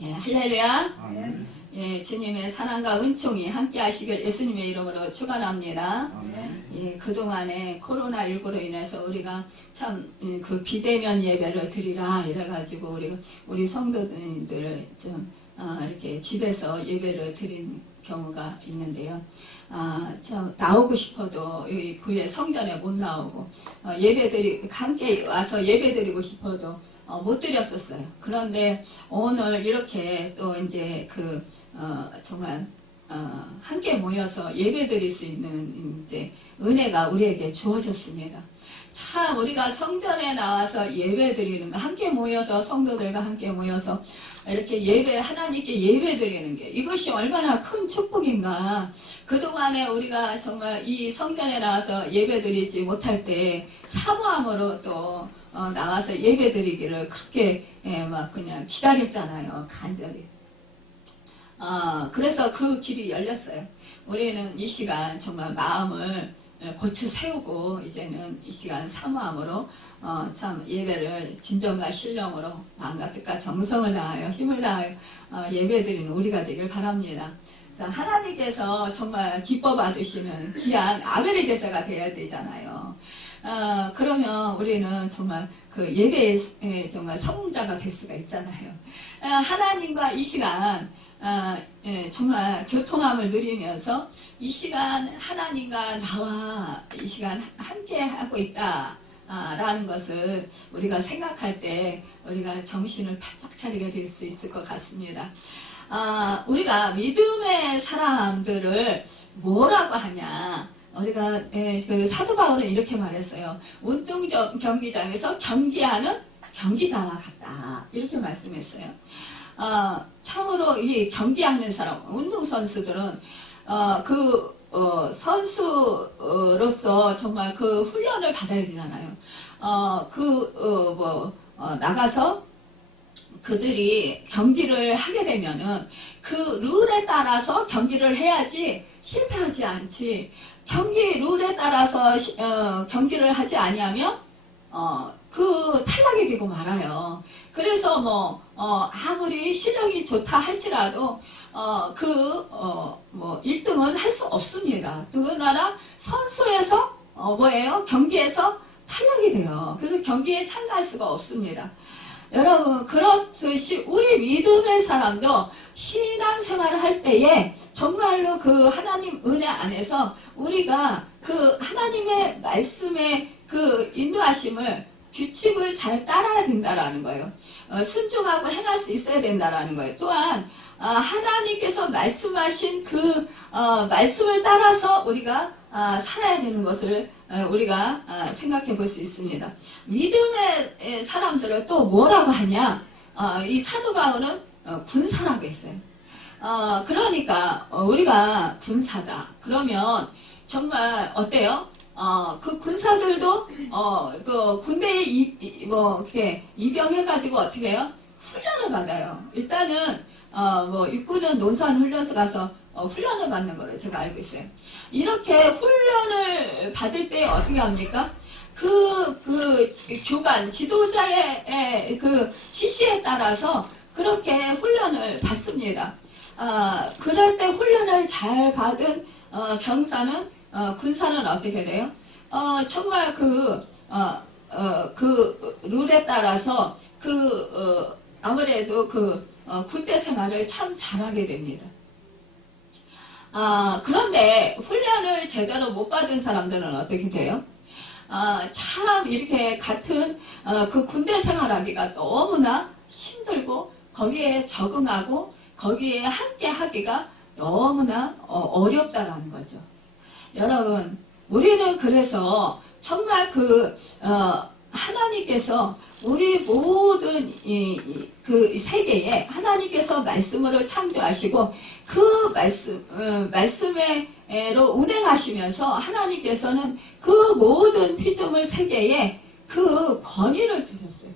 예, 할렐루야. 아멘. 예, 주님의 사랑과 은총이 함께 하시길 예수님의 이름으로 축원합니다. 아멘. 예, 그동안에 코로나19로 인해서 우리가 참 그 비대면 예배를 드리라 이래가지고 우리 성도들을 좀 이렇게 집에서 예배를 드린 경우가 있는데요. 참 나오고 싶어도 이 교회 성전에 못 나오고 함께 와서 예배드리고 싶어도 못 드렸었어요. 그런데 오늘 이렇게 또 이제 정말 함께 모여서 예배드릴 수 있는 이제 은혜가 우리에게 주어졌습니다. 참 우리가 성전에 나와서 예배드리는 거, 함께 모여서 성도들과 함께 모여서 이렇게 하나님께 예배드리는 게 이것이 얼마나 큰 축복인가. 그동안에 우리가 정말 이 성전에 나와서 예배드리지 못할 때 사모함으로 또 나와서 예배드리기를 그렇게 막 그냥 기다렸잖아요. 간절히. 그래서 그 길이 열렸어요. 우리는 이 시간 정말 마음을 고쳐 세우고 이제는 이 시간 사모함으로 참 예배를 진정과 신령으로 마음과 뜻과 정성을 다하여 힘을 다하여 예배드리는 우리가 되길 바랍니다. 하나님께서 정말 기뻐 받으시는 귀한 아벨의 제사가 되어야 되잖아요. 그러면 우리는 정말 그 예배의 정말 성자가 될 수가 있잖아요. 하나님과 이 시간 정말 교통함을 누리면서 이 시간 하나님과 나와 이 시간 함께 하고 있다 라는 것을 우리가 생각할 때 우리가 정신을 바짝 차리게 될 수 있을 것 같습니다. 우리가 믿음의 사람들을 뭐라고 하냐, 우리가 그 사도 바울은 이렇게 말했어요. 운동 경기장에서 경기하는 경기자와 같다, 이렇게 말씀했어요. 참으로 이 경기하는 사람, 운동선수들은 선수로서 정말 그 훈련을 받아야 되잖아요. 나가서 그들이 경기를 하게 되면은 그 룰에 따라서 경기를 해야지 실패하지 않지. 경기 룰에 따라서 경기를 하지 아니하면 그 탈락이 되고 말아요. 그래서 아무리 실력이 좋다 할지라도 1등은 할 수 없습니다. 더군다나 선수에서 경기에서 탈락이 돼요. 그래서 경기에 참가할 수가 없습니다. 여러분, 그렇듯이 우리 믿음의 사람도 신앙생활을 할 때에 정말로 그 하나님 은혜 안에서 우리가 그 하나님의 말씀의 그 인도하심을, 규칙을 잘 따라야 된다라는 거예요. 순종하고 행할 수 있어야 된다라는 거예요. 또한 하나님께서 말씀하신 그 말씀을 따라서 우리가 살아야 되는 것을 우리가 생각해 볼 수 있습니다. 믿음의 사람들을 또 뭐라고 하냐? 이 사도 바울은 군사라고 했어요. 그러니까 우리가 군사다. 그러면 정말 어때요? 그 군사들도 그 군대에 이렇게 입영해가지고 어떻게 해요? 훈련을 받아요. 일단은 육군은 논산 훈련소 가서 훈련을 받는 거를 제가 알고 있어요. 이렇게 훈련을 받을 때 어떻게 합니까? 그 교관, 지도자의 그 지시에 따라서 그렇게 훈련을 받습니다. 그럴 때 훈련을 잘 받은 병사는, 군사는 어떻게 돼요? 정말 그 룰에 따라서 아무래도 군대 생활을 참 잘하게 됩니다. 그런데 훈련을 제대로 못 받은 사람들은 어떻게 돼요? 참 이렇게 같은 그 군대 생활하기가 너무나 힘들고 거기에 적응하고 거기에 함께 하기가 너무나 어렵다라는 거죠. 여러분, 우리는 그래서 정말 하나님께서 우리 모든 그 세계에 하나님께서 말씀으로 창조하시고 그 말씀으로 운행하시면서 하나님께서는 그 모든 피조물 세계에 그 권위를 주셨어요.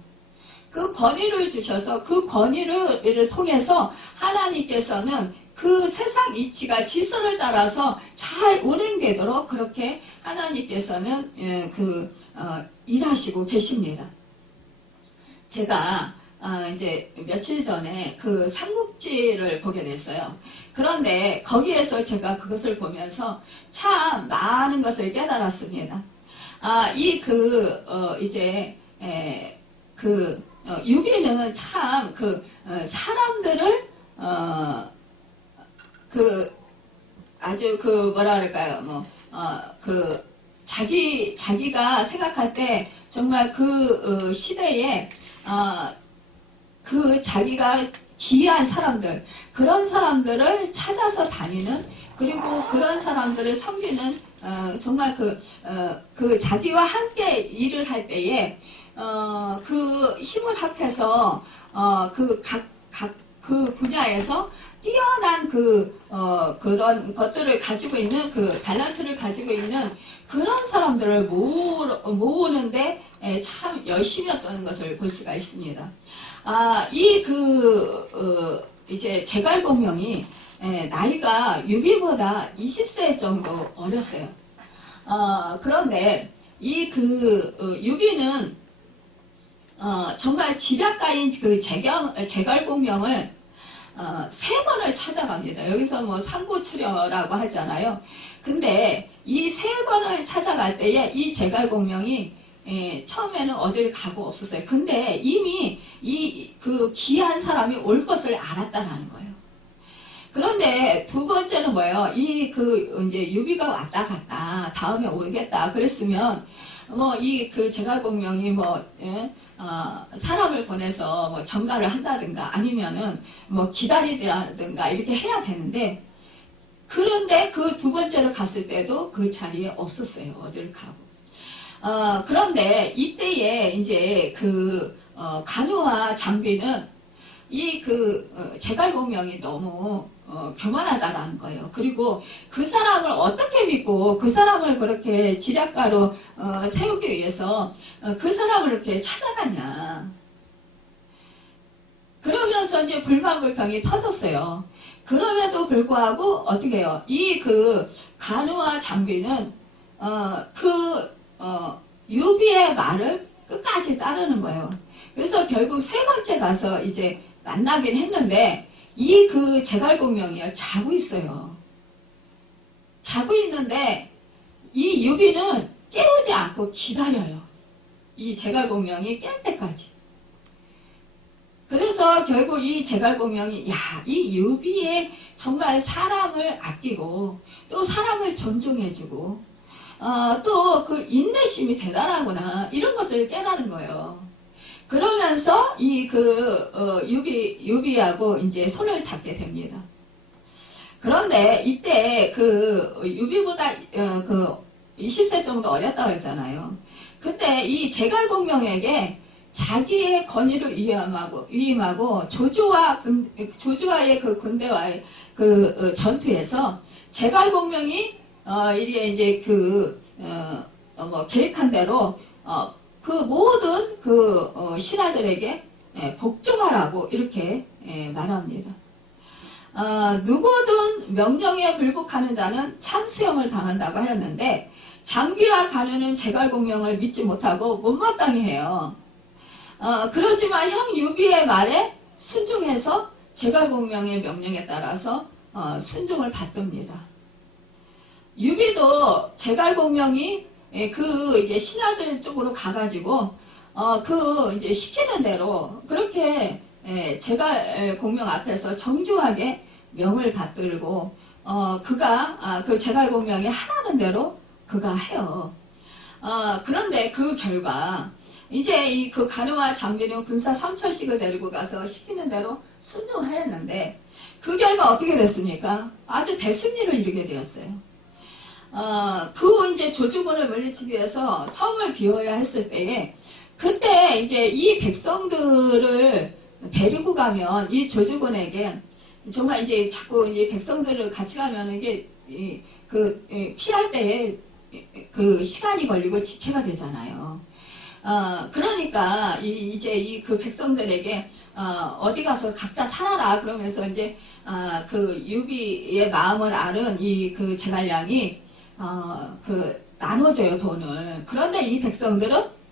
그 권위를 주셔서 그 권위를 통해서 하나님께서는 그 세상 이치가 질서를 따라서 잘 운행되도록 그렇게 하나님께서는 일하시고 계십니다. 제가 이제 며칠 전에 그 삼국지를 보게 됐어요. 그런데 거기에서 제가 그것을 보면서 참 많은 것을 깨달았습니다. 이제 유비는 참 사람들을 아주 뭐라 그럴까요? 자기가 생각할 때 정말 시대에 자기가 귀한 사람들, 그런 사람들을 찾아서 다니는, 그리고 그런 사람들을 섬기는, 정말 자기와 함께 일을 할 때에, 힘을 합해서, 그 분야에서 뛰어난 그런 것들을 가지고 있는, 달란트를 가지고 있는 그런 사람들을 모으는데 참 열심히였던 것을 볼 수가 있습니다. 이제 제갈공명이 나이가 유비보다 20세 정도 어렸어요. 그런데 유비는 정말 지략가인 제갈공명을 3번을 찾아갑니다. 여기서 뭐 상고추려라고 하잖아요. 근데 이 3번을 찾아갈 때에 이 제갈공명이 처음에는 어딜 가고 없었어요. 근데 이미 귀한 사람이 올 것을 알았다는 거예요. 그런데 두 번째는 뭐예요? 이제 유비가 왔다 갔다 다음에 오겠다 그랬으면 제갈공명이 사람을 보내서 전가를 한다든가 아니면은 기다리다든가 이렇게 해야 되는데, 그런데 그 두 번째로 갔을 때도 그 자리에 없었어요. 어딜 가고. 그런데 이때에 이제 간우와 장비는 제갈공명이 너무 교만하다라는 거예요. 그리고 그 사람을 어떻게 믿고 그 사람을 그렇게 지략가로 세우기 위해서 그 사람을 이렇게 찾아가냐. 그러면서 이제 불만불평이 터졌어요. 그럼에도 불구하고 어떻게 해요? 간우와 장비는 유비의 말을 끝까지 따르는 거예요. 그래서 결국 세 번째 가서 이제 만나긴 했는데 제갈공명이요 자고 있어요. 자고 있는데 이 유비는 깨우지 않고 기다려요. 이 제갈공명이 깰 때까지. 그래서 결국 이 제갈공명이 이 유비의 정말 사람을 아끼고 또 사람을 존중해주고 또 인내심이 대단하구나 이런 것을 깨달은 거예요. 그러면서 유비하고 이제 손을 잡게 됩니다. 그런데 이때 유비보다 20세 정도 어렸다고 했잖아요. 근데 이 제갈공명에게 자기의 권위를 위임하고 조조와의 군대와의 전투에서 제갈공명이 이제 계획한 대로 모든 신하들에게 복종하라고 이렇게 말합니다. 누구든 명령에 불복하는 자는 참수형을 당한다고 하였는데, 장비와 간우는 제갈공명을 믿지 못하고 못마땅해 해요. 그렇지만 형 유비의 말에 순종해서 제갈공명의 명령에 따라서 순종을 받듭니다. 유비도 제갈공명이 이제 신하들 쪽으로 가가지고 이제 시키는 대로 그렇게 제갈공명 앞에서 정중하게 명을 받들고 그가 제갈공명이 하라는 대로 그가 해요. 그런데 그 결과 이제 간우와 장비는 군사 3,000씩을 데리고 가서 시키는 대로 순종하였는데, 그 결과 어떻게 됐습니까? 아주 대승리를 이루게 되었어요. 이제 조주군을 물리치기 위해서 성을 비워야 했을 때에, 그때 이제 이 백성들을 데리고 가면 이 조주군에게 정말 이제 자꾸 이제 백성들을 같이 가면 이게 피할 때에 시간이 걸리고 지체가 되잖아요. 그러니까 이제 백성들에게 어디 가서 각자 살아라 그러면서 이제 유비의 마음을 아는 제갈량이 나눠줘요, 돈을. 그런데 이 백성들은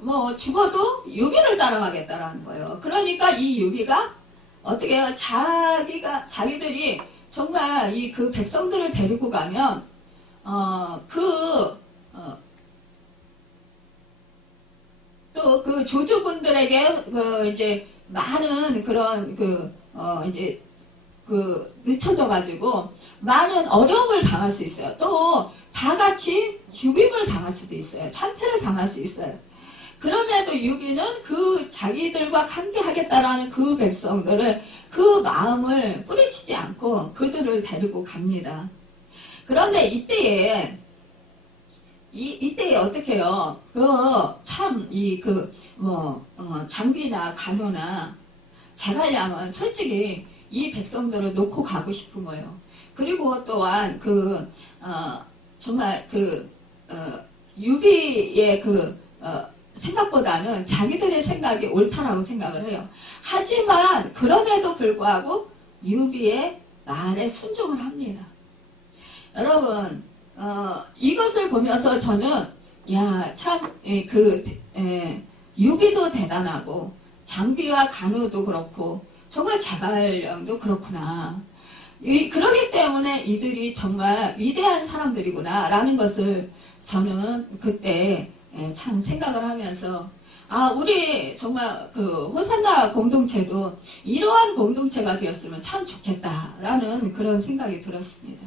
뭐 죽어도 유비를 따라가겠다라는 거예요. 그러니까 이 유비가 어떻게 해요? 자기들이 정말 그 백성들을 데리고 가면 또 그 조주군들에게 이제 많은 그런 이제 늦춰져 가지고 많은 어려움을 당할 수 있어요. 또 다 같이 죽임을 당할 수도 있어요. 참패를 당할 수 있어요. 그럼에도 유비는 그 자기들과 함께하겠다라는 그 백성들을 그 마음을 뿌리치지 않고 그들을 데리고 갑니다. 그런데 이때에 어떻게 해요? 장비나 간호나 자갈량은 솔직히 이 백성들을 놓고 가고 싶은 거예요. 그리고 또한 정말 유비의 생각보다는 자기들의 생각이 옳다라고 생각을 해요. 하지만 그럼에도 불구하고 유비의 말에 순종을 합니다. 여러분, 이것을 보면서 저는 유비도 대단하고 장비와 간호도 그렇고 정말 자갈량도 그렇구나. 그러기 때문에 이들이 정말 위대한 사람들이구나 라는 것을 저는 그때 참 생각을 하면서 우리 정말 호산나 공동체도 이러한 공동체가 되었으면 참 좋겠다라는 그런 생각이 들었습니다.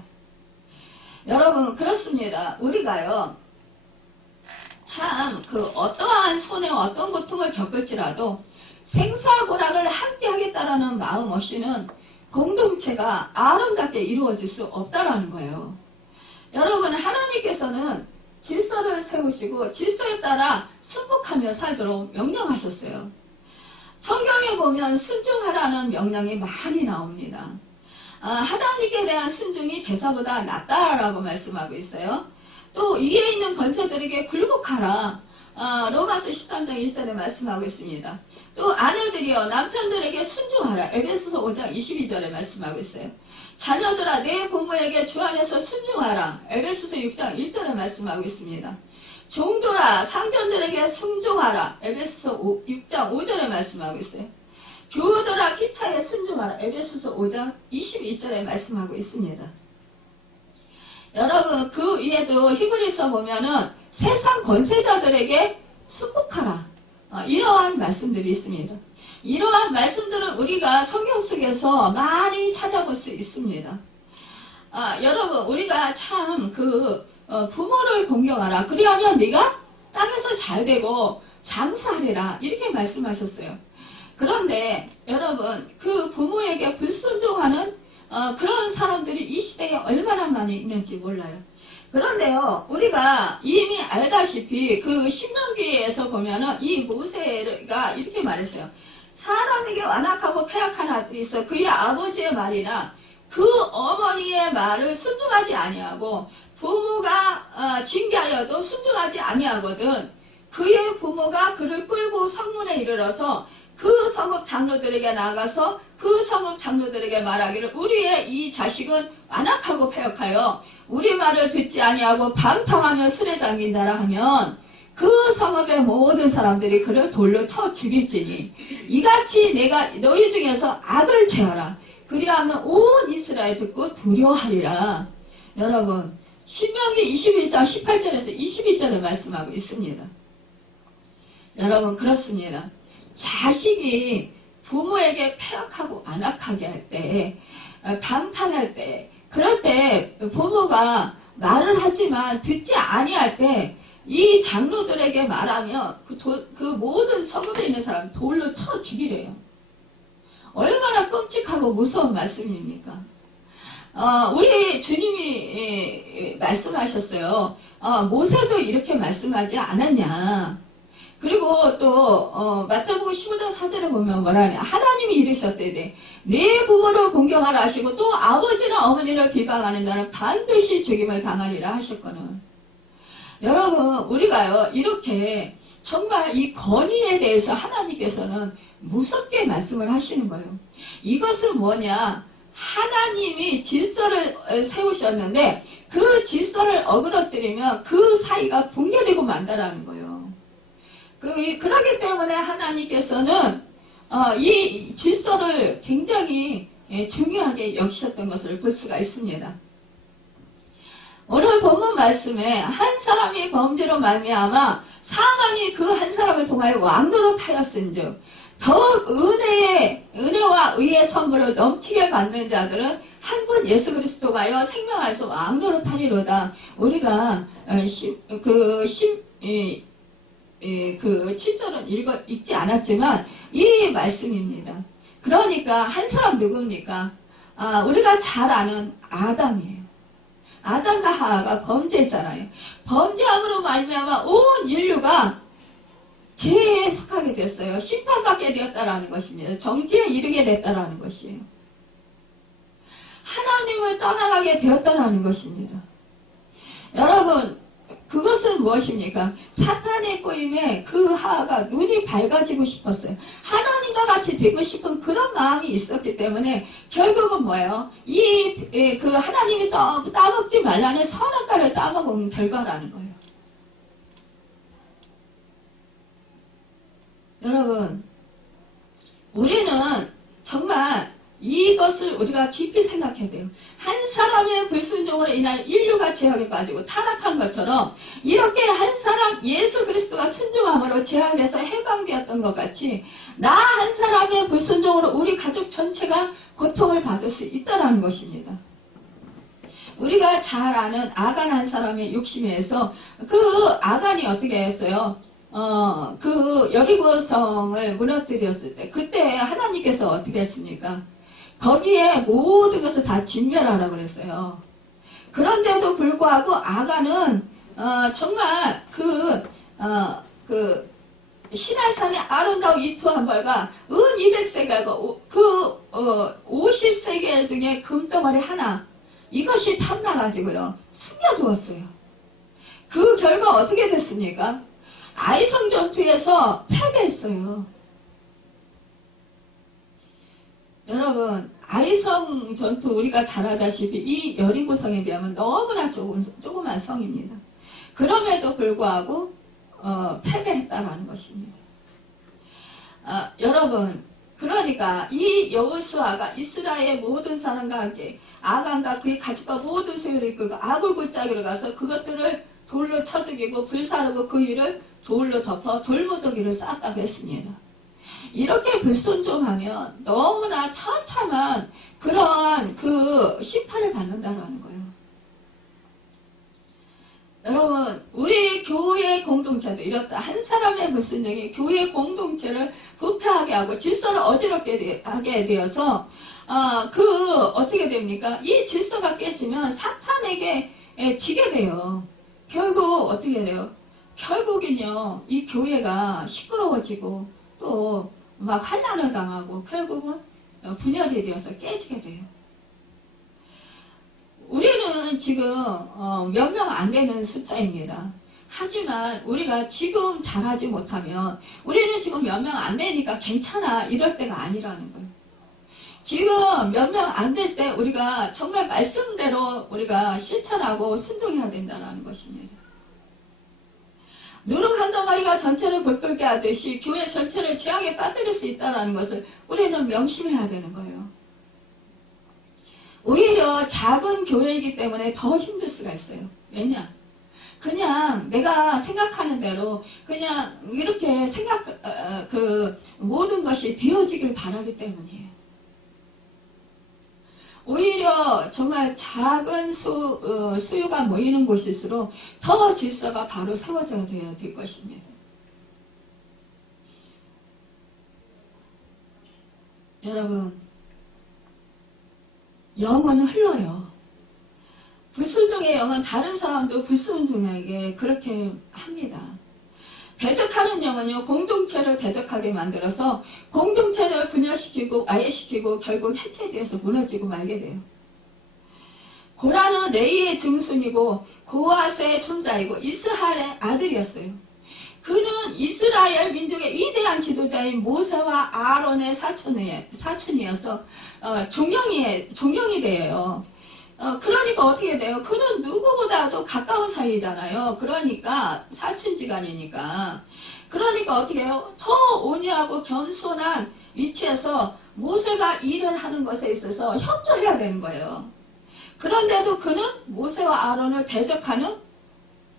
여러분, 그렇습니다. 우리가요 참 어떠한 손해와 어떤 고통을 겪을지라도 생사고락을 함께 하겠다라는 마음 없이는 공동체가 아름답게 이루어질 수 없다라는 거예요. 여러분, 하나님께서는 질서를 세우시고 질서에 따라 순복하며 살도록 명령하셨어요. 성경에 보면 순종하라는 명령이 많이 나옵니다. 하나님께 대한 순종이 제사보다 낫다라고 말씀하고 있어요. 또 위에 있는 권세들에게 굴복하라. 로마서 13장 1절에 말씀하고 있습니다. 또 아내들이여 남편들에게 순종하라. 에베소서 5장 22절에 말씀하고 있어요. 자녀들아 내 부모에게 주 안에서 순종하라. 에베소서 6장 1절에 말씀하고 있습니다. 종들아 상전들에게 순종하라. 에베소서 6장 5절에 말씀하고 있어요. 교우들아 기차에 순종하라. 에베소서 5장 22절에 말씀하고 있습니다. 여러분, 그 위에도 히브리서 보면은 세상 권세자들에게 순복하라. 이러한 말씀들이 있습니다. 이러한 말씀들은 우리가 성경 속에서 많이 찾아볼 수 있습니다. 여러분, 우리가 참 부모를 공경하라. 그리하면 네가 땅에서 잘되고 장수하리라. 이렇게 말씀하셨어요. 그런데 여러분, 그 부모에게 불순종하는 그런 사람들이 이 시대에 얼마나 많이 있는지 몰라요. 그런데요, 우리가 이미 알다시피 신명기에서 보면은 이 모세가 이렇게 말했어요. 사람에게 완악하고 패악한 아들이 있어 그의 아버지의 말이나 그 어머니의 말을 순종하지 아니하고 부모가 징계하여도 순종하지 아니하거든. 그의 부모가 그를 끌고 성문에 이르러서 그 성읍 장로들에게 나가서 그 성읍 장로들에게 말하기를 우리의 이 자식은 완악하고 패역하여 우리 말을 듣지 아니하고 방탕하며 술에 잠긴다라 하면 그 성읍의 모든 사람들이 그를 돌로 쳐 죽일지니 이같이 내가 너희 중에서 악을 제하라. 그리하면 온 이스라엘 듣고 두려워하리라. 여러분, 신명기 21장 18절에서 22절에 말씀하고 있습니다. 여러분, 그렇습니다. 자식이 부모에게 패역하고 안악하게 할 때, 방탕할 때, 그럴 때 부모가 말을 하지만 듣지 아니할 때 이 장로들에게 말하며 그 모든 성읍에 있는 사람 돌로 쳐 죽이래요. 얼마나 끔찍하고 무서운 말씀입니까? 우리 주님이 말씀하셨어요. 모세도 이렇게 말씀하지 않았냐. 그리고 또 마태복음 15장 4절에 보면 뭐라 하냐. 하나님이 이르셨대되 내 부모를 공경하라 하시고 또 아버지나 어머니를 비방하는 자는 반드시 죽임을 당하리라 하셨거든. 여러분, 우리가요 이렇게 정말 이 권위에 대해서 하나님께서는 무섭게 말씀을 하시는 거예요. 이것은 뭐냐. 하나님이 질서를 세우셨는데 그 질서를 어그러뜨리면 그 사이가 붕괴되고 만다라는 거예요. 그러기 때문에 하나님께서는 이 질서를 굉장히 중요하게 여기셨던 것을 볼 수가 있습니다. 오늘 본문 말씀에 한 사람이 범죄로 말미암아 사망이 그 한 사람을 통하여 왕노릇하였은즉 더욱 은혜와 의의 선물을 넘치게 받는 자들은 한 분 예수 그리스도가여 생명하여서 왕노릇하리로다. 우리가 그 7절은 읽지 않았지만 이 말씀입니다. 그러니까 한 사람 누굽니까? 우리가 잘 아는 아담이에요. 아담과 하와가 범죄했잖아요. 범죄함으로 말미암아 온 인류가 죄에 속하게 됐어요. 심판받게 되었다라는 것입니다. 정죄에 이르게 됐다라는 것이에요. 하나님을 떠나가게 되었다라는 것입니다. 여러분, 그것은 무엇입니까? 사탄의 꼬임에 그 하와가 눈이 밝아지고 싶었어요. 하나님과 같이 되고 싶은 그런 마음이 있었기 때문에 결국은 뭐예요? 그 하나님이 따먹지 말라는 선악과를 따먹은 결과라는 거예요. 여러분, 우리는 정말 이것을 우리가 깊이 생각해야 돼요. 한 사람의 불순종으로 인한 인류가 죄악에 빠지고 타락한 것처럼 이렇게 한 사람 예수 그리스도가 순종함으로 죄악에서 해방되었던 것 같이 나 한 사람의 불순종으로 우리 가족 전체가 고통을 받을 수 있다는 것입니다. 우리가 잘 아는 아간 한 사람의 욕심에서 그 아간이 어떻게 했어요? 그 여리고성을 무너뜨렸을 때 그때 하나님께서 어떻게 했습니까? 거기에 모든 것을 다 진멸하라고 그랬어요. 그런데도 불구하고 아간은 정말 그 시날산의 아름다운 이토 한 벌과 은 200세겔과 50세겔 중에 금덩어리 하나 이것이 탐나가지고요 숨겨두었어요. 그 결과 어떻게 됐습니까? 아이성 전투에서 패배했어요. 여러분, 아이성 전투 우리가 잘 알다시피 이 여리고성에 비하면 너무나 조그만 성입니다. 그럼에도 불구하고 패배했다라는 것입니다. 여러분, 그러니까 이 여호수아가 이스라엘 모든 사람과 함께 아간과 그의 가족과 모든 소유를 이끌고 아굴 골짜기로 가서 그것들을 돌로 쳐 죽이고 불사르고 그 일을 돌로 덮어 돌무더기를 쌓았다고 했습니다. 이렇게 불순종하면 너무나 처참한 그러한 그 심판을 받는다라는 거예요. 여러분, 우리 교회 공동체도 이렇다. 한 사람의 불순종이 교회 공동체를 부패하게 하고 질서를 어지럽게 하게 되어서 어떻게 됩니까? 이 질서가 깨지면 사탄에게 지게 돼요. 결국 어떻게 돼요? 결국은요, 이 교회가 시끄러워지고 또 막 환난을 당하고 결국은 분열이 되어서 깨지게 돼요. 우리는 지금 몇 명 안 되는 숫자입니다. 하지만 우리가 지금 잘하지 못하면 우리는 지금 몇 명 안 되니까 괜찮아 이럴 때가 아니라는 거예요. 지금 몇 명 안 될 때 우리가 정말 말씀대로 우리가 실천하고 순종해야 된다는 것입니다. 누룩 한 덩어리가 전체를 불끓게 하듯이 교회 전체를 죄악에 빠뜨릴 수 있다는 것을 우리는 명심해야 되는 거예요. 오히려 작은 교회이기 때문에 더 힘들 수가 있어요. 왜냐? 그냥 내가 생각하는 대로 그냥 이렇게 모든 것이 되어지길 바라기 때문이에요. 오히려 정말 작은 수요가 모이는 곳일수록 더 질서가 바로 세워져야 될 것입니다. 여러분, 영은 흘러요. 불순종의 영은 다른 사람도 불순종에게 그렇게 합니다. 대적하는 영은요, 공동체를 대적하게 만들어서 공동체를 분열시키고 와해시키고 결국 해체되어서 무너지고 말게 돼요. 고라는 레이의 증손이고 고앗의 손자이고 이스라엘의 아들이었어요. 그는 이스라엘 민족의 위대한 지도자인 모세와 아론의 사촌이어서 종영이 돼요. 그러니까 어떻게 돼요? 그는 누구보다도 가까운 사이잖아요. 그러니까 사촌지간이니까. 그러니까 어떻게 해요? 더 온유하고 겸손한 위치에서 모세가 일을 하는 것에 있어서 협조해야 되는 거예요. 그런데도 그는 모세와 아론을 대적하는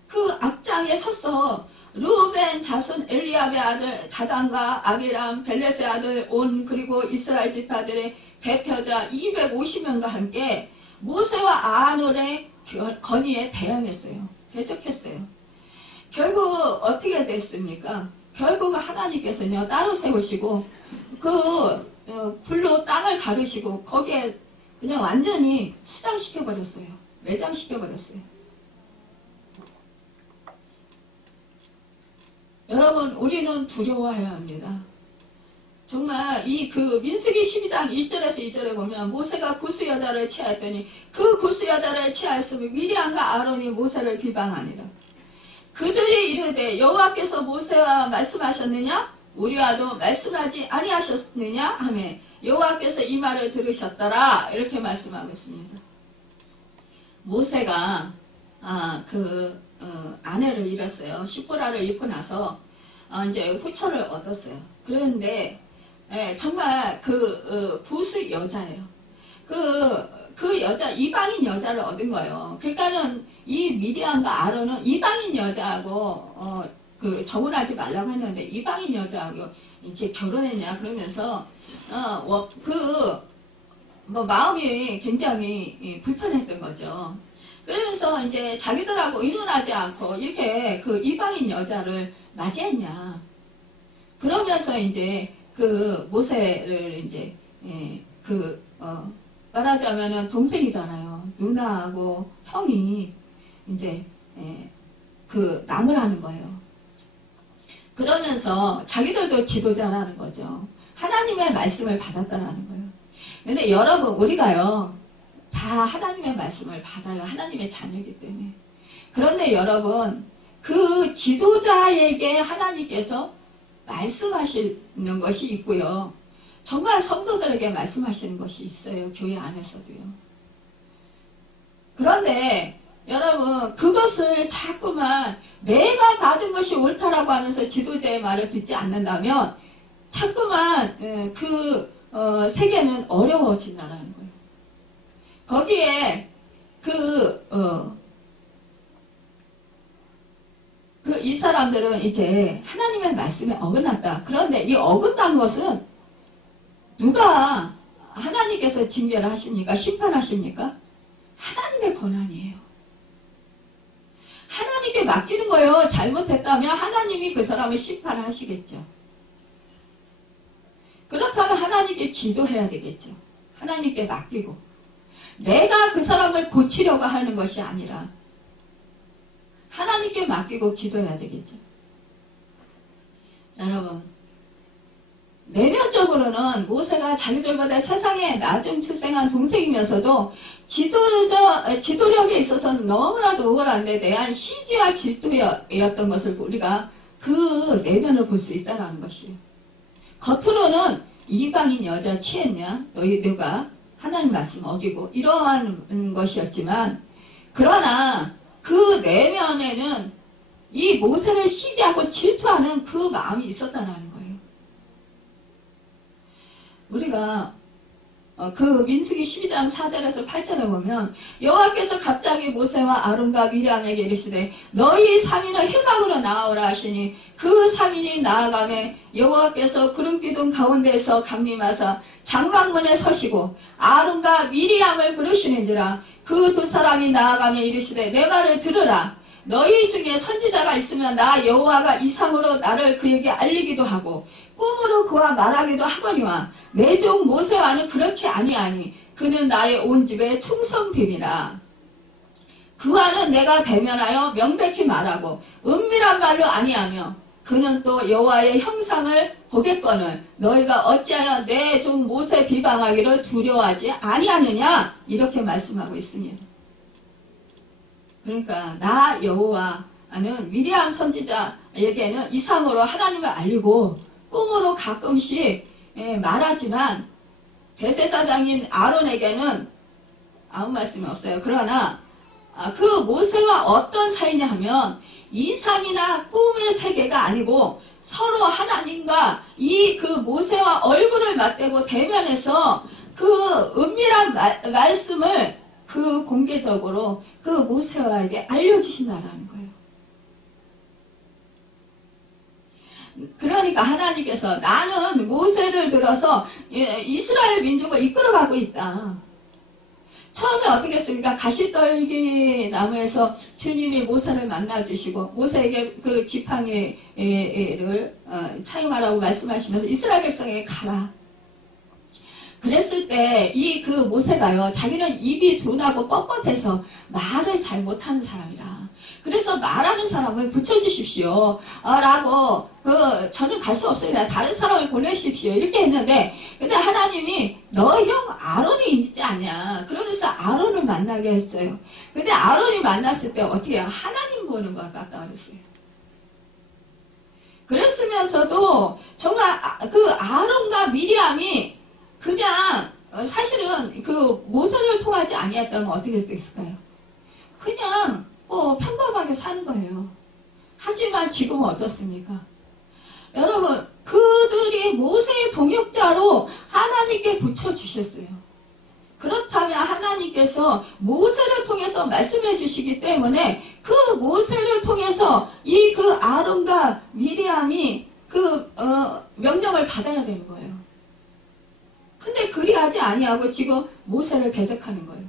그 앞장에 섰어. 루벤 자손 엘리압의 아들 다단과 아비람 벨렛의 아들 온 그리고 이스라엘 지파들의 대표자 250명과 함께 모세와 아론의 건의에 대항했어요. 대적했어요. 결국 어떻게 됐습니까? 결국 하나님께서는요 따로 세우시고 그 불로 땅을 가르시고 거기에 그냥 완전히 수장시켜버렸어요. 매장시켜버렸어요. 여러분 우리는 두려워해야 합니다. 정말 이 그 민수기 12장 1절에서 2절에 보면 모세가 구스 여자를 취하였더니 그 구스 여자를 취하였으면 미리암과 아론이 모세를 비방하니라. 그들이 이르되 여호와께서 모세와 말씀하셨느냐? 우리와도 말씀하지 아니하셨느냐? 하며 여호와께서 이 말을 들으셨더라. 이렇게 말씀하고 있습니다. 모세가 아내를 잃었어요. 시보라를 잃고 나서 이제 후처를 얻었어요. 그런데 정말 구스 여자예요. 그 여자 이방인 여자를 얻은 거예요. 그러니까는 이 미디안과 아론은 이방인 여자하고 정혼하지 말라고 했는데 이방인 여자하고 이렇게 결혼했냐 그러면서 마음이 굉장히 불편했던 거죠. 그러면서 이제 자기들하고 의논하지 않고 이렇게 그 이방인 여자를 맞이했냐. 그러면서 이제 그 모세를 이제 말하자면은 동생이잖아요. 누나하고 형이 이제 남을 하는 거예요. 그러면서 자기들도 지도자라는 거죠. 하나님의 말씀을 받았다라는 거예요. 근데 여러분 우리가요 다 하나님의 말씀을 받아요. 하나님의 자녀이기 때문에. 그런데 여러분 그 지도자에게 하나님께서 말씀하시는 것이 있고요. 정말 성도들에게 말씀하시는 것이 있어요. 교회 안에서도요. 그런데 여러분 그것을 자꾸만 내가 받은 것이 옳다라고 하면서 지도자의 말을 듣지 않는다면 자꾸만 세계는 어려워진다는 거예요. 거기에 이 사람들은 이제 하나님의 말씀에 어긋났다. 그런데 이 어긋난 것은 누가 하나님께서 징계하십니까? 심판하십니까? 하나님의 권한이에요. 하나님께 맡기는 거예요. 잘못했다면 하나님이 그 사람을 심판하시겠죠. 그렇다면 하나님께 기도해야 되겠죠. 하나님께 맡기고 내가 그 사람을 고치려고 하는 것이 아니라 하나님께 맡기고 기도해야 되겠죠. 여러분 내면적으로는 모세가 자기들보다 세상에 낮은 출생한 동생이면서도 지도력에 있어서는 너무나도 우월한데 대한 시기와 질투였던 것을 우리가 그 내면을 볼 수 있다는 것이에요. 겉으로는 이방인 여자 취했냐? 너희가 하나님 말씀 어기고 이러한 것이었지만 그러나 그 내면에는 이 모세를 시기하고 질투하는 그 마음이 있었다는 거예요. 우리가 그 민수기 12장 4절에서 8절에 보면 여호와께서 갑자기 모세와 아론과 미리암에게 이르시되 너희 3인은 회막으로 나아오라 하시니 그 3인이 나아가매 여호와께서 구름기둥 가운데에서 강림하사 장막문에 서시고 아론과 미리암을 부르시는지라 그 두 사람이 나아가며 이르시되 내 말을 들으라. 너희 중에 선지자가 있으면 나 여호와가 이상으로 나를 그에게 알리기도 하고 꿈으로 그와 말하기도 하거니와 내 종 모세와는 그렇지 아니하니 그는 나의 온 집에 충성됨이라. 그와는 내가 대면하여 명백히 말하고 은밀한 말로 아니하며 그는 또 여호와의 형상을 보겠거늘 너희가 어찌하여 내 종 모세 비방하기를 두려워하지 아니하느냐 이렇게 말씀하고 있습니다. 그러니까 나 여호와는 미리암 선지자에게는 이상으로 하나님을 알리고 꿈으로 가끔씩 말하지만 대제사장인 아론에게는 아무 말씀이 없어요. 그러나 그 모세와 어떤 사이냐 하면 이상이나 꿈의 세계가 아니고 서로 하나님과 이 그 모세와 얼굴을 맞대고 대면해서 그 은밀한 말씀을 그 공개적으로 그 모세와에게 알려주신다라는 거예요. 그러니까 하나님께서 나는 모세를 들어서 이스라엘 민족을 이끌어가고 있다. 처음에 어떻게 했습니까? 가시떨기 나무에서 주님이 모세를 만나주시고 모세에게 그 지팡이를 차용하라고 말씀하시면서 이스라엘 백성에게 가라. 그랬을 때 이 그 모세가요, 자기는 입이 둔하고 뻣뻣해서 말을 잘 못하는 사람이라. 그래서 말하는 사람을 붙여주십시오. 라고, 저는 갈 수 없습니다. 다른 사람을 보내십시오. 이렇게 했는데, 근데 하나님이 너 형 아론이 있지 않냐. 그러면서 아론을 만나게 했어요. 근데 아론이 만났을 때 어떻게 해요? 하나님 보는 것 같다 그랬어요. 그랬으면서도 정말 그 아론과 미리암이 그냥 사실은 그 모세를 통하지 아니었다면 어떻게 됐을까요? 그냥 평범하게 사는 거예요. 하지만 지금은 어떻습니까? 여러분, 그들이 모세의 동역자로 하나님께 붙여주셨어요. 그렇다면 하나님께서 모세를 통해서 말씀해 주시기 때문에 그 모세를 통해서 이 그 아론과 미리암이 그 명령을 받아야 되는 거예요. 근데 그리하지 아니하고 지금 모세를 대적하는 거예요.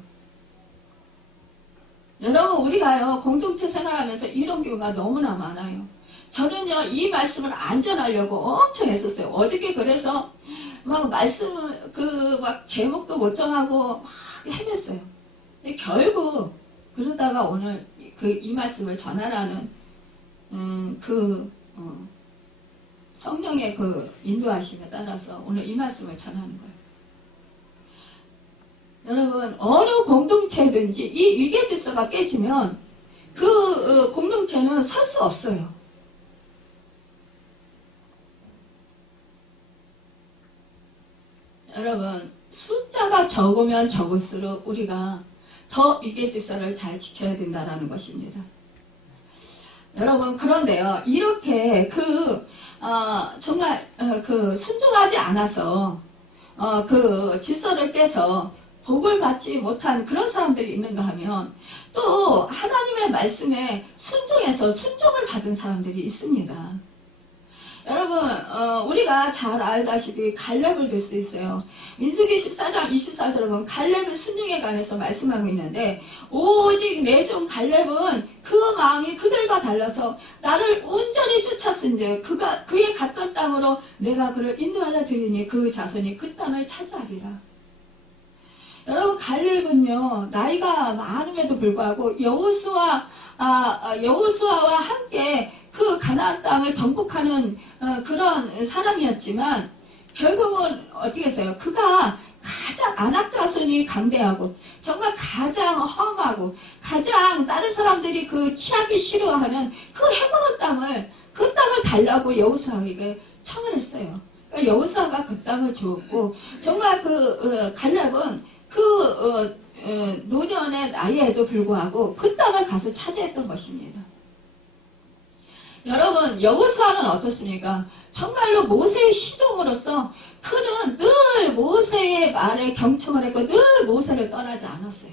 여러분, 우리가요 공동체 생활하면서 이런 경우가 너무나 많아요. 저는요 이 말씀을 안 전하려고 엄청 했었어요. 어저께 그래서 막 말씀을 막 제목도 못 정하고 막 헤맸어요. 근데 결국 그러다가 오늘 이 말씀을 전하라는 성령의 인도하심에 따라서 오늘 이 말씀을 전하는 거예요. 여러분, 어느 공동체든지 이 위계 질서가 깨지면 그 공동체는 설 수 없어요. 여러분, 숫자가 적으면 적을수록 우리가 더 위계 질서를 잘 지켜야 된다는 것입니다. 여러분, 그런데요, 이렇게 정말 순종하지 않아서 그 질서를 깨서 복을 받지 못한 그런 사람들이 있는가 하면 또 하나님의 말씀에 순종해서 순종을 받은 사람들이 있습니다. 여러분, 우리가 잘 알다시피 갈렙을 들 수 있어요. 민수기 14장 24절에 보면 갈렙의 순종에 관해서 말씀하고 있는데 오직 내 종 갈렙은 그 마음이 그들과 달라서 나를 온전히 쫓았은즉 그의 갔던 땅으로 내가 그를 인도하여 드리니 그 자손이 그 땅을 차지하리라. 여러분, 갈렙은요 나이가 많음에도 불구하고 여호수아와 함께 그 가나안 땅을 정복하는 그런 사람이었지만 결국은 어떻게 했어요? 그가 가장 아낙 자손이 강대하고 정말 가장 험하고 가장 다른 사람들이 취하기 싫어하는 그 땅을 달라고 여호수아에게 청을 했어요. 그러니까 여호수아가 그 땅을 주었고 정말 갈렙은 노년의 나이에도 불구하고 그 땅을 가서 차지했던 것입니다. 여러분, 여호수아는 어떻습니까? 정말로 모세의 시종으로서 그는 늘 모세의 말에 경청을 했고 늘 모세를 떠나지 않았어요.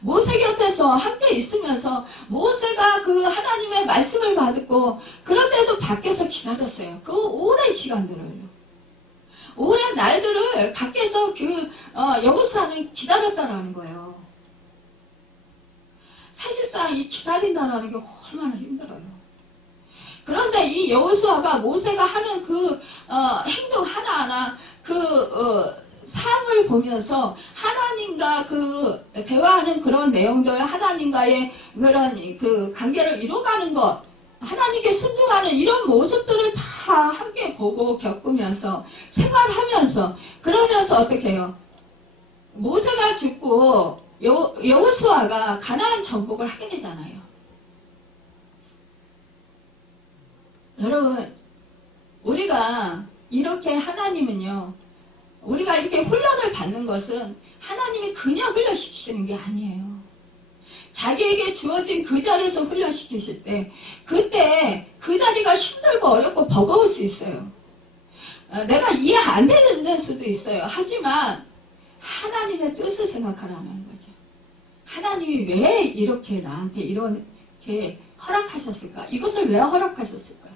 모세 곁에서 함께 있으면서 모세가 하나님의 말씀을 받고 그런데도 밖에서 기다렸어요. 오랜 시간들을. 오랜 날들을 밖에서 여호수아는 기다렸다라는 거예요. 사실상 이 기다린다라는 게 얼마나 힘들어요. 그런데 이 여호수아가 모세가 하는 행동 하나하나 상을 보면서 하나님과 대화하는 그런 내용들, 하나님과의 그런 관계를 이루어가는 것, 하나님께 순종하는 이런 모습들을 다 함께 보고 겪으면서 생활하면서 그러면서 어떻게 해요? 모세가 죽고 여호수아가 가나안 정복을 하게 되잖아요. 여러분, 우리가 이렇게 하나님은요, 우리가 이렇게 훈련을 받는 것은 하나님이 그냥 훈련시키시는 게 아니에요. 자기에게 주어진 그 자리에서 훈련시키실 때 그때 그 자리가 힘들고 어렵고 버거울 수 있어요. 내가 이해 안 되는 수도 있어요. 하지만 하나님의 뜻을 생각하라는 거죠. 하나님이 왜 이렇게 나한테 이렇게 허락하셨을까? 이것을 왜 허락하셨을까?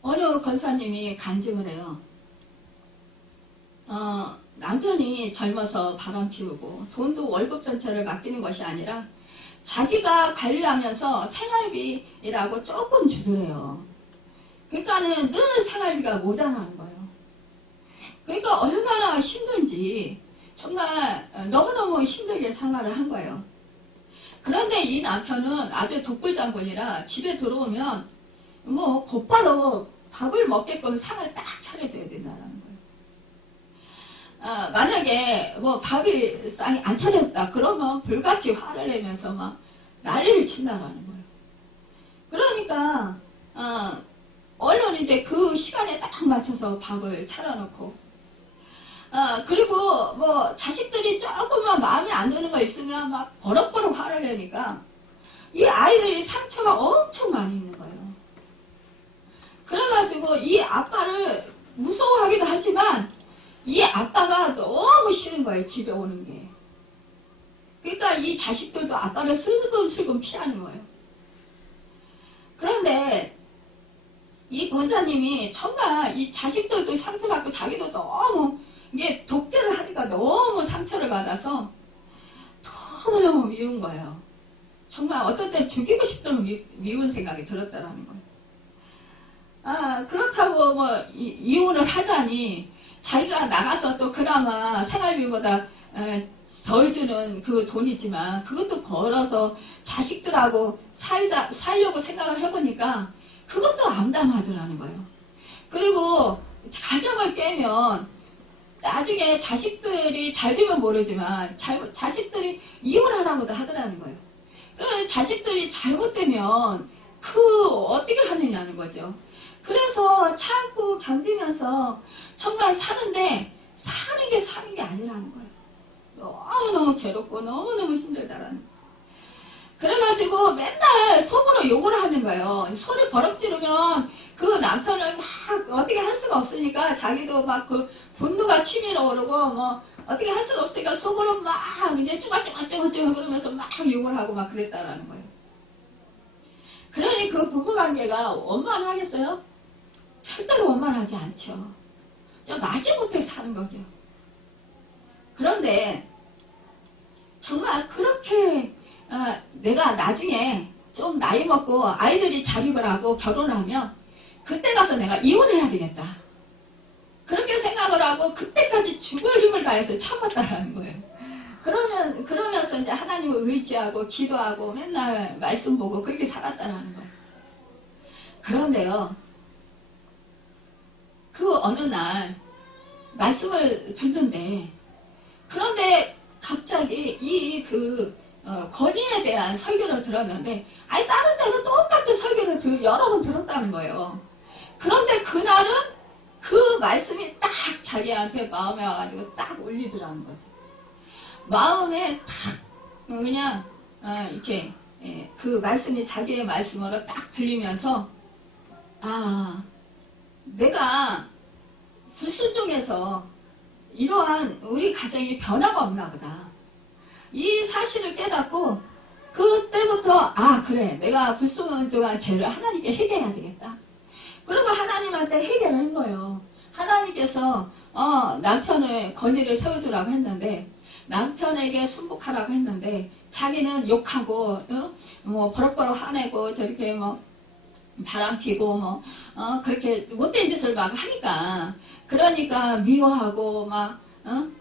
어느 권사님이 간증을 해요. 남편이 젊어서 바람 피우고 돈도 월급 전체를 맡기는 것이 아니라 자기가 관리하면서 생활비라고 조금 주더래요. 그러니까는 늘 생활비가 모자라는 거예요. 그러니까 얼마나 힘든지 정말 너무너무 힘들게 생활을 한 거예요. 그런데 이 남편은 아주 독불장군이라 집에 들어오면 뭐 곧바로 밥을 먹게끔 상을 딱 차려줘야 된다는 거예요. 만약에 뭐 밥이 쌍이 안 차렸다 그러면 불같이 화를 내면서 막 난리를 친다라는 거예요. 그러니까 얼른 이제 그 시간에 딱 맞춰서 밥을 차려놓고 그리고 뭐 자식들이 조금만 마음에 안 드는 거 있으면 막 버럭버럭 화를 내니까 이 아이들이 상처가 엄청 많이 있는 거예요. 그래가지고 이 아빠를 무서워하기도 하지만 이 아빠가 너무 싫은 거예요. 집에 오는 게. 그러니까 이 자식들도 아빠를 슬금슬금 피하는 거예요. 그런데 이 권사님이 정말 이 자식들도 상처받고 자기도 너무 이게 독재를 하니까 너무 상처를 받아서 너무너무 미운 거예요. 정말 어떤 때 죽이고 싶다는 미운 생각이 들었다는 거예요. 그렇다고 뭐 이혼을 하자니 자기가 나가서 또 그나마 생활비보다 덜 주는 그 돈이지만 그것도 벌어서 자식들하고 살려고 생각을 해보니까 그것도 암담하더라는 거예요. 그리고 가정을 깨면 나중에 자식들이 잘 되면 모르지만 자식들이 이혼하라고도 하더라는 거예요. 그 자식들이 잘못되면 어떻게 하느냐는 거죠. 그래서 참고 견디면서 정말 사는데 사는 게 아니라는 거예요. 너무너무 괴롭고 너무너무 힘들다라는 거예요. 그래가지고 맨날 속으로 욕을 하는 거예요. 소리 버럭 지르면 그 남편을 막 어떻게 할 수가 없으니까 자기도 막 그 분노가 치밀어 오르고 뭐 어떻게 할 수가 없으니까 속으로 막 이제 쭈글쭈글쭈글 그러면서 막 욕을 하고 막 그랬다라는 거예요. 그러니 그 부부관계가 원만하겠어요? 절대로 원만하지 않죠. 마지못해 사는 거죠. 그런데 정말 그렇게 내가 나중에 좀 나이 먹고 아이들이 자립을 하고 결혼하면 그때 가서 내가 이혼해야 되겠다. 그렇게 생각을 하고 그때까지 죽을 힘을 다해서 참았다라는 거예요. 그러면서 이제 하나님을 의지하고 기도하고 맨날 말씀 보고 그렇게 살았다는 거예요. 그런데요, 그 어느 날 말씀을 듣는데 그런데 갑자기 권위에 대한 설교를 들었는데 다른 데도 똑같은 설교를 여러 번 들었다는 거예요. 그런데 그날은 그 말씀이 딱 자기한테 마음에 와가지고 딱 울리더라는 거지. 마음에 딱 그냥 이렇게 그 말씀이 자기의 말씀으로 딱 들리면서 내가 불순종해서 이러한 우리 가정이 변화가 없나 보다. 이 사실을 깨닫고 그때부터 그래 내가 불순종한 죄를 하나님께 회개해야 되겠다. 그리고 하나님한테 회개를 한 거예요. 하나님께서 남편의 권위를 세워주라고 했는데 남편에게 순복하라고 했는데 자기는 욕하고 뭐 버럭버럭 화내고 저렇게 뭐 바람피고 그렇게 못된 짓을 막 하니까 그러니까 미워하고 막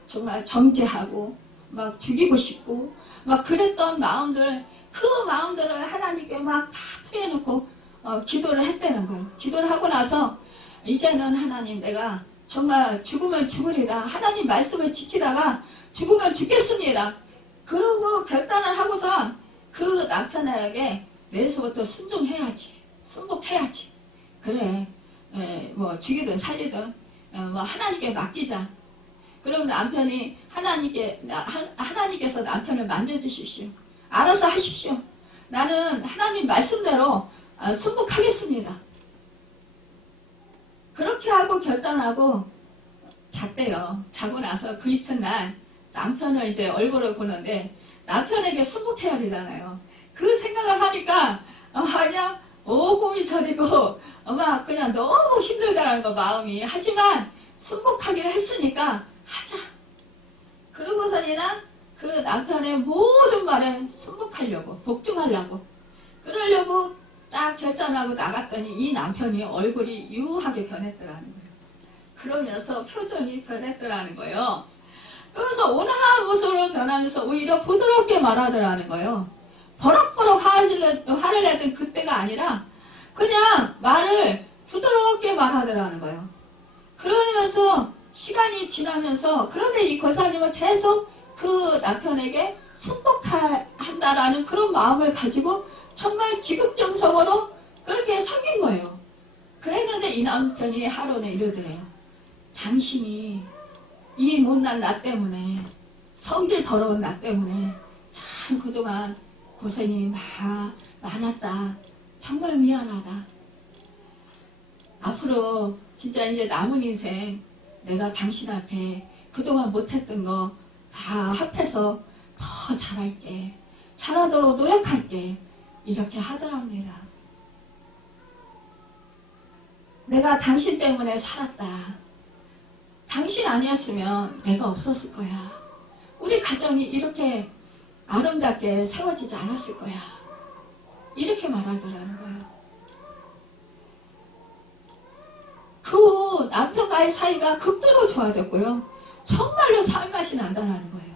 정말 정죄하고 막 죽이고 싶고 막 그랬던 마음들 그 마음들을 하나님께 막 다 토해놓고 기도를 했다는 거예요. 기도를 하고 나서 이제는 하나님 내가 정말 죽으면 죽으리라. 하나님 말씀을 지키다가 죽으면 죽겠습니다. 그러고 결단을 하고선 그 남편에게 내일서부터 순종해야지. 순복해야지. 그래 뭐 죽이든 살리든 뭐 하나님께 맡기자. 그럼 남편이 하나님께서 남편을 만져주십시오. 알아서 하십시오. 나는 하나님 말씀대로 순복하겠습니다. 그렇게 하고 결단하고 잤대요. 자고 나서 그 이튿날 남편을 이제 얼굴을 보는데 남편에게 순복해야 되잖아요. 그 생각을 하니까 그냥 오금이 저리고 막 그냥 너무 힘들다라는 거 마음이. 하지만 순복하기를 했으니까 하자. 그러고서니나 그 남편의 모든 말에 순복하려고 복종하려고 그러려고 딱 결단하고 나갔더니 이 남편이 얼굴이 유하게 변했더라는 거예요. 그러면서 표정이 변했더라는 거예요. 그래서 온화한 모습으로 변하면서 오히려 부드럽게 말하더라는 거예요. 버럭버럭 화를 내던 그때가 아니라 그냥 말을 부드럽게 말하더라는 거예요. 그러면서 시간이 지나면서 그런데 이 권사님은 계속 그 남편에게 순복한다라는 그런 마음을 가지고 정말 지극정성으로 그렇게 섬긴 거예요. 그랬는데 이 남편이 하루는 이러더래요. 당신이 이 못난 나 때문에 성질 더러운 나 때문에 참 그동안 고생이 많았다. 정말 미안하다. 앞으로 진짜 이제 남은 인생 내가 당신한테 그동안 못했던 거 다 합해서 더 잘할게. 잘하도록 노력할게. 이렇게 하더랍니다. 내가 당신 때문에 살았다. 당신 아니었으면 내가 없었을 거야. 우리 가정이 이렇게 아름답게 세워지지 않았을 거야. 이렇게 말하더라는 거예요. 그 후 남편과의 사이가 극도로 좋아졌고요. 정말로 살맛이 난다는 거예요.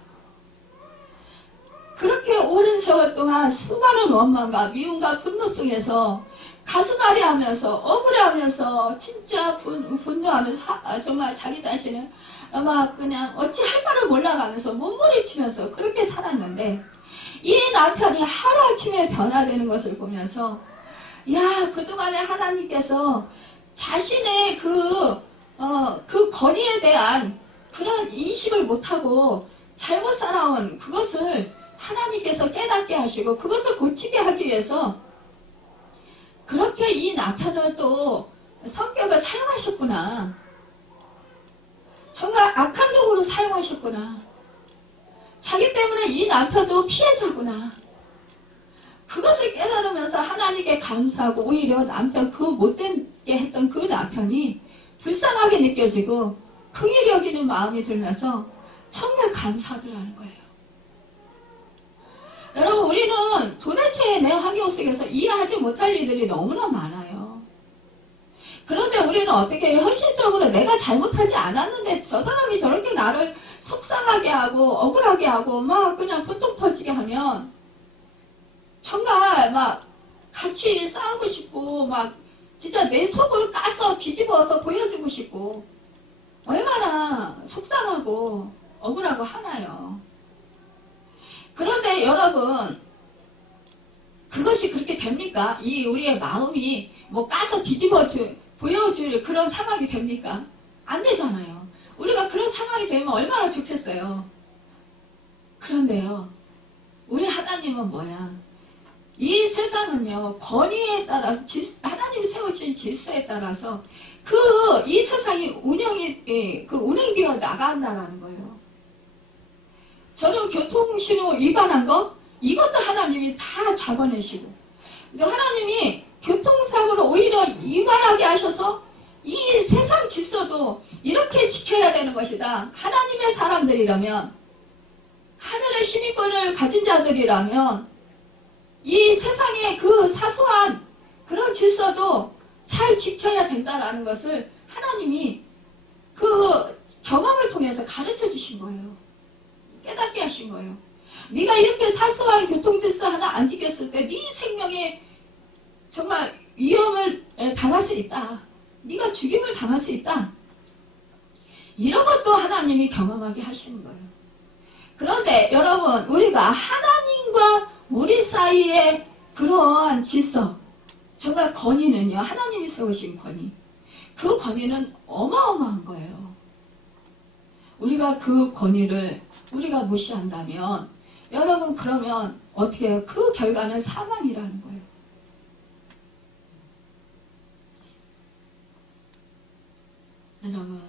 그렇게 오랜 세월 동안 수많은 원망과 미움과 분노 속에서 가슴앓이하면서 억울해하면서 진짜 분노하면서 정말 자기 자신을 막 그냥 어찌할 말을 몰라가면서 몸부림치면서 그렇게 살았는데 이 남편이 하루아침에 변화되는 것을 보면서 야, 그동안에 하나님께서 자신의 그 권위에 대한 그런 인식을 못하고 잘못 살아온 그것을 하나님께서 깨닫게 하시고 그것을 고치게 하기 위해서 그렇게 이 남편을 또 성격을 사용하셨구나. 정말 악한 도구로 사용하셨구나. 자기 때문에 이 남편도 피해자구나. 그것을 깨달으면서 하나님께 감사하고 오히려 남편 그 못되게 했던 그 남편이 불쌍하게 느껴지고 긍휼히 여기는 마음이 들면서 정말 감사하더라는 거예요. 여러분, 우리는 도대체 내 환경 속에서 이해하지 못할 일들이 너무나 많아요. 그런데 우리는 어떻게 현실적으로 내가 잘못하지 않았는데 저 사람이 저렇게 나를 속상하게 하고 억울하게 하고 막 그냥 분통 터지게 하면 정말 막 같이 싸우고 싶고 막 진짜 내 속을 까서 뒤집어서 보여주고 싶고 얼마나 속상하고 억울하고 하나요. 그런데 여러분, 그것이 그렇게 됩니까? 이 우리의 마음이 뭐 까서 뒤집어 보여줄 그런 상황이 됩니까? 안 되잖아요. 우리가 그런 상황이 되면 얼마나 좋겠어요. 그런데요, 우리 하나님은 뭐야? 이 세상은요, 권위에 따라서 하나님이 세우신 질서에 따라서 이 세상이 운행되어 나간다라는 거예요. 저는 교통신호 위반한 거 이것도 하나님이 다 잡아내시고 하나님이 교통사고를 오히려 위반하게 하셔서 이 세상 질서도 이렇게 지켜야 되는 것이다. 하나님의 사람들이라면 하늘의 시민권을 가진 자들이라면 이 세상의 그 사소한 그런 질서도 잘 지켜야 된다라는 것을 하나님이 그 경험을 통해서 가르쳐 주신 거예요. 깨닫게 하신 거예요. 네가 이렇게 사소한 교통질서 하나 안 지켰을 때 네 생명에 정말 위험을 당할 수 있다. 네가 죽임을 당할 수 있다. 이런 것도 하나님이 경험하게 하시는 거예요. 그런데 여러분, 우리가 하나님과 우리 사이의 그러한 질서, 정말 권위는요, 하나님이 세우신 권위. 그 권위는 어마어마한 거예요. 우리가 그 권위를 우리가 무시한다면 여러분 그러면 어떻게 해요? 그 결과는 사망이라는 거예요. 여러분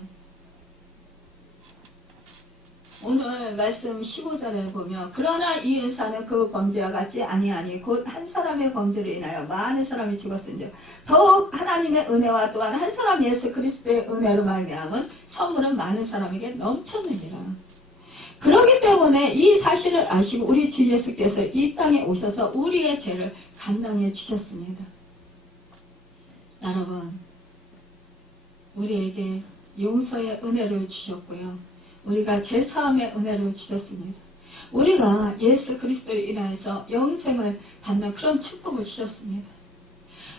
오늘 말씀 15절에 보면 그러나 이 은사는 그 범죄와 같지 아니하니 곧 한 사람의 범죄로 인하여 많은 사람이 죽었은즉 더욱 하나님의 은혜와 또한 한 사람 예수 그리스도의 은혜로 말미암은 선물은 많은 사람에게 넘쳤느니라. 그렇기 때문에 이 사실을 아시고 우리 주 예수께서 이 땅에 오셔서 우리의 죄를 감당해 주셨습니다. 여러분 우리에게 용서의 은혜를 주셨고요. 우리가 죄사함의 은혜를 주셨습니다. 우리가 예수 그리스도로 인하여서 영생을 받는 그런 축복을 주셨습니다.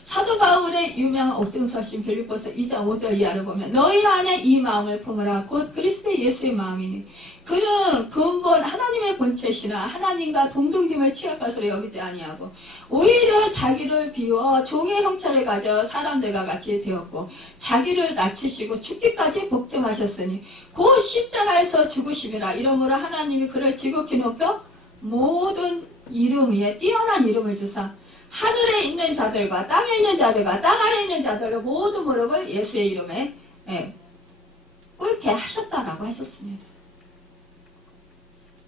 사도 바울의 유명한 옥중서신 빌립보서 2장 5절 이하를 보면 너희 안에 이 마음을 품으라 곧 그리스도 예수의 마음이니 그는 근본 하나님의 본체시나 하나님과 동등됨을 취할 것으로 여기지 아니하고 오히려 자기를 비워 종의 형체를 가져 사람들과 같이 되었고 자기를 낮추시고 죽기까지 복종하셨으니 곧 십자가에서 죽으심이라. 이러므로 하나님이 그를 지극히 높여 모든 이름 위에 뛰어난 이름을 주사 하늘에 있는 자들과 땅에 있는 자들과 땅 아래에 있는 자들의 모든 무릎을 예수의 이름에 꿇게 하셨다라고 하셨습니다.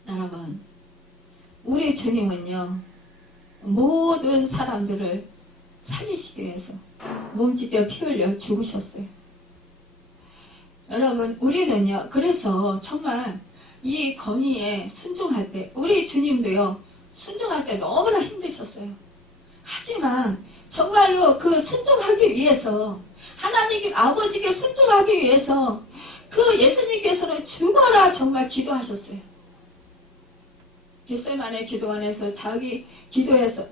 여러분 우리 주님은요 모든 사람들을 살리시기 위해서 몸짓겨 피 흘려 죽으셨어요. 여러분 우리는요 그래서 정말 이 권위에 순종할 때 우리 주님도요 순종할 때 너무나 힘드셨어요. 하지만 정말로 그 순종하기 위해서 하나님 아버지께 순종하기 위해서 그 예수님께서는 죽어라 정말 기도하셨어요. 겟세마네 기도원에서 자기 기도해서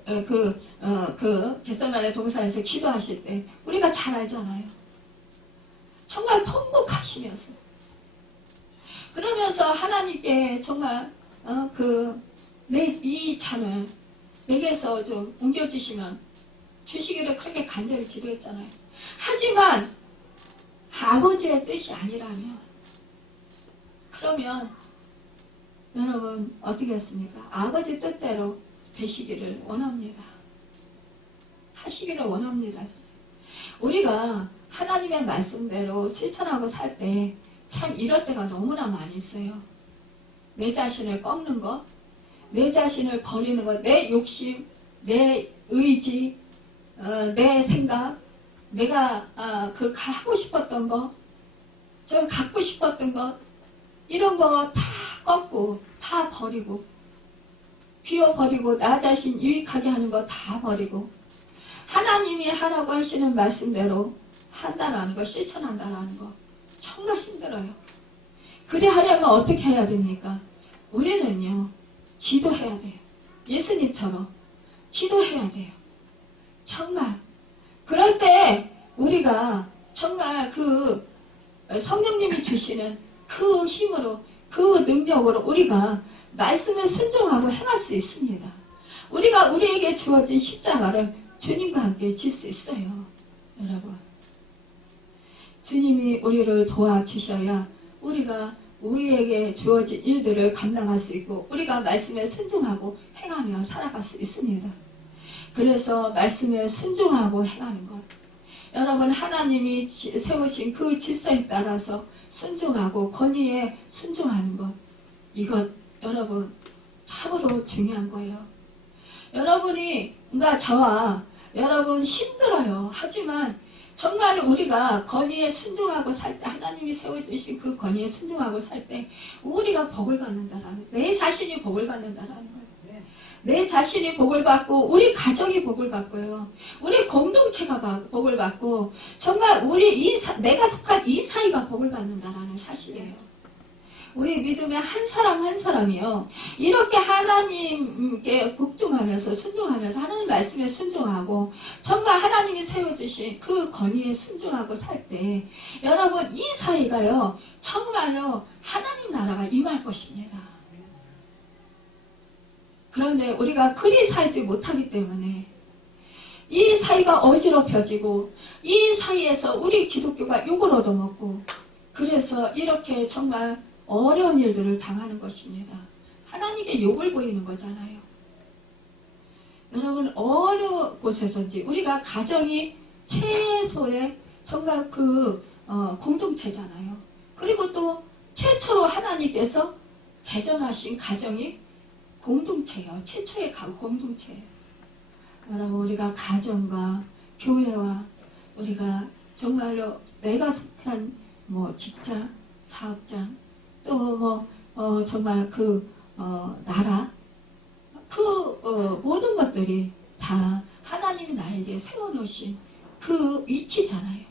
겟세마네 동산에서 기도하실 때 우리가 잘 알잖아요. 정말 통곡하시면서 그러면서 하나님께 정말 이 잔을 내게서 좀 옮겨주시면 주시기를 그렇게 간절히 기도했잖아요. 하지만 아버지의 뜻이 아니라면 그러면 여러분 어떻게 했습니까? 아버지 뜻대로 되시기를 원합니다. 하시기를 원합니다. 우리가 하나님의 말씀대로 실천하고 살 때 참 이럴 때가 너무나 많이 있어요. 내 자신을 꺾는 것, 내 자신을 버리는 것, 내 욕심, 내 의지, 내 생각, 내가 하고 싶었던 것, 좀 갖고 싶었던 것, 이런 거 다 꺾고 다 버리고 비워버리고 나 자신 유익하게 하는 거 다 버리고 하나님이 하라고 하시는 말씀대로 한다라는 거, 실천한다라는 거 정말 힘들어요. 그래 하려면 어떻게 해야 됩니까? 우리는요 기도해야 돼요. 예수님처럼 기도해야 돼요. 정말 그럴 때 우리가 정말 그 성령님이 주시는 그 힘으로 그 능력으로 우리가 말씀에 순종하고 행할 수 있습니다. 우리가 우리에게 주어진 십자가를 주님과 함께 질 수 있어요. 여러분 주님이 우리를 도와주셔야 우리가 우리에게 주어진 일들을 감당할 수 있고 우리가 말씀에 순종하고 행하며 살아갈 수 있습니다. 그래서 말씀에 순종하고 행하는 것 여러분 하나님이 세우신 그 질서에 따라서 순종하고 권위에 순종하는 것 이것 여러분 참으로 중요한 거예요. 여러분이 그러니까 저와 여러분 힘들어요. 하지만 정말 우리가 권위에 순종하고 살 때 하나님이 세워주신 그 권위에 순종하고 살 때 우리가 복을 받는다라는 내 자신이 복을 받는다라는 거예요. 내 자신이 복을 받고 우리 가정이 복을 받고요. 우리 공동체가 복을 받고 정말 내가 속한 이 사이가 복을 받는다라는 사실이에요. 우리 믿음의 한 사람 한 사람이요. 이렇게 하나님께 복종하면서 순종하면서 하나님 말씀에 순종하고 정말 하나님이 세워주신 그 권위에 순종하고 살 때 여러분 이 사이가요. 정말로 하나님 나라가 임할 것입니다. 그런데 우리가 그리 살지 못하기 때문에 이 사이가 어지럽혀지고 이 사이에서 우리 기독교가 욕을 얻어먹고 그래서 이렇게 정말 어려운 일들을 당하는 것입니다. 하나님께 욕을 보이는 거잖아요. 여러분 어느 곳에서든지 우리가 가정이 최소의 정말 공동체잖아요. 그리고 또 최초로 하나님께서 제정하신 가정이 공동체예요. 최초의 공동체예요. 여러분 우리가 가정과 교회와 우리가 정말로 내가 속한 직장, 사업장 또 정말 나라 모든 것들이 다 하나님이 나에게 세워놓으신 그 위치잖아요.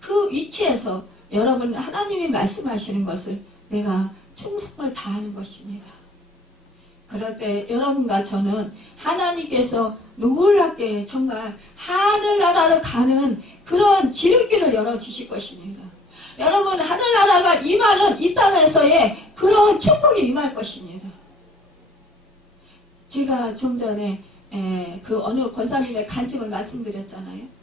그 위치에서 여러분 하나님이 말씀하시는 것을 내가 충성을 다하는 것입니다. 그럴 때 여러분과 저는 하나님께서 놀랍게 정말 하늘나라로 가는 그런 지름길을 열어주실 것입니다. 여러분 하늘나라가 임하는 이 땅에서의 그런 축복이 임할 것입니다. 제가 좀 전에 어느 권사님의 간증을 말씀드렸잖아요.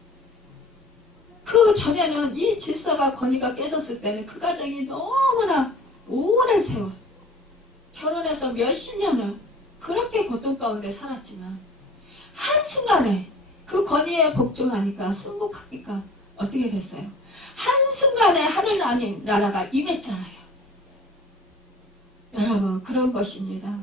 그 전에는 이 질서가 권위가 깨졌을 때는 그 가정이 너무나 오랜 세월 결혼해서 몇십 년을 그렇게 고통 가운데 살았지만 한순간에 그 권위에 복종하니까 순복하니까 어떻게 됐어요? 한순간에 하늘 나라가 임했잖아요. 여러분 그런 것입니다.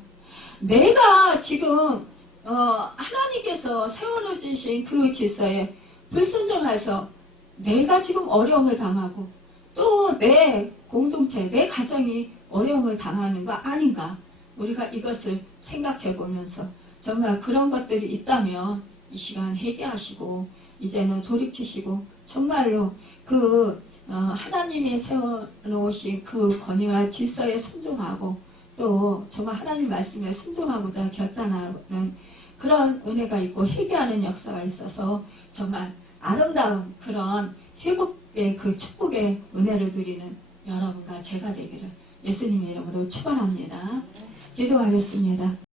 내가 지금 하나님께서 세워놓으신 그 질서에 불순종해서 내가 지금 어려움을 당하고 또 내 공동체, 내 가정이 어려움을 당하는 거 아닌가? 우리가 이것을 생각해 보면서 정말 그런 것들이 있다면 이 시간 회개하시고 이제는 돌이키시고 정말로 하나님이 세워놓으신 그 권위와 질서에 순종하고 또 정말 하나님 말씀에 순종하고자 결단하는 그런 은혜가 있고 회개하는 역사가 있어서 정말 아름다운 그런 회복의 그 축복의 은혜를 누리는 여러분과 제가 되기를 예수님의 이름으로 축원합니다. 기도하겠습니다.